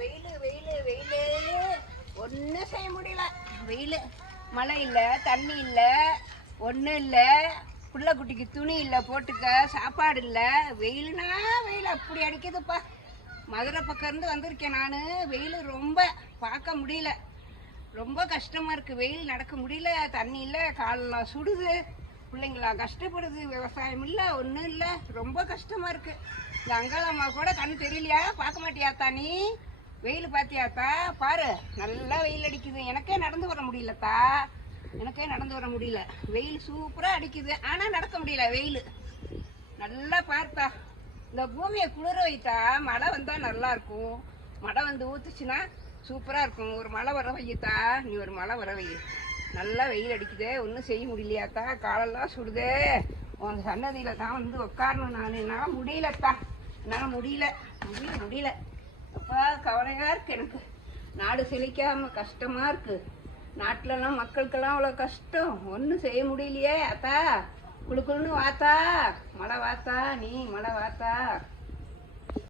வெயில் வெயில் வெயிலுன்னு ஒன்றும் செய்ய முடியல. வெயில், மழை இல்லை, தண்ணி இல்லை, ஒன்றும் இல்லை. புள்ள குட்டிக்கு துணி இல்லை போட்டுக்க, சாப்பாடு இல்லை. வெயிலுனா வெயில் அப்படி அடிக்குதுப்பா. மதுரை பக்கம் இருந்து வந்திருக்கேன் நான். வெயில் ரொம்ப பார்க்க முடியல, ரொம்ப கஷ்டமாக இருக்குது. வெயில் நடக்க முடியல, தண்ணி இல்லை, காலெல்லாம் சுடுது, பிள்ளைங்களா கஷ்டப்படுது, விவசாயம் இல்லை, ஒன்றும் இல்லை, ரொம்ப கஷ்டமாக இருக்குது. இந்த அங்காளம்மா கூட கண்ணு தெரியலையா, பார்க்க மாட்டியாத்தா நீ? வெயில் பார்த்தியாத்தா? பாரு, நல்லா வெயில் அடிக்குது. எனக்கே நடந்து வர முடியலத்தா, எனக்கே நடந்து வர முடியல. வெயில் சூப்பராக அடிக்குது, ஆனால் நடக்க முடியல. வெயில் நல்லா பார்த்தா, இந்த பூமியை குளிர வைத்தா மழை வந்தால் நல்லாயிருக்கும். மழை வந்து ஊற்றுச்சுன்னா சூப்பராக இருக்கும். ஒரு மழை வர வையத்தா, நீ ஒரு மழை வர வை. நல்லா வெயில் அடிக்குதே, ஒன்றும் செய்ய முடியலையாத்தா, காலெல்லாம் சுடுதே. உன் சன்னதியில் தான் வந்து உட்காரணும் நான். என்னால் முடியலத்தா, என்னால் முடியல. அப்பா கவலையாக இருக்குது எனக்கு. நாடு செழிக்காமல் கஷ்டமாக இருக்குது. நாட்டிலலாம் மக்களுக்கெல்லாம் அவ்வளோ கஷ்டம், ஒன்றும் செய்ய முடியலையே. அத்தா குளுக்குன்னு வாத்தா, மழை வாத்தா, நீ மழை வாத்தா.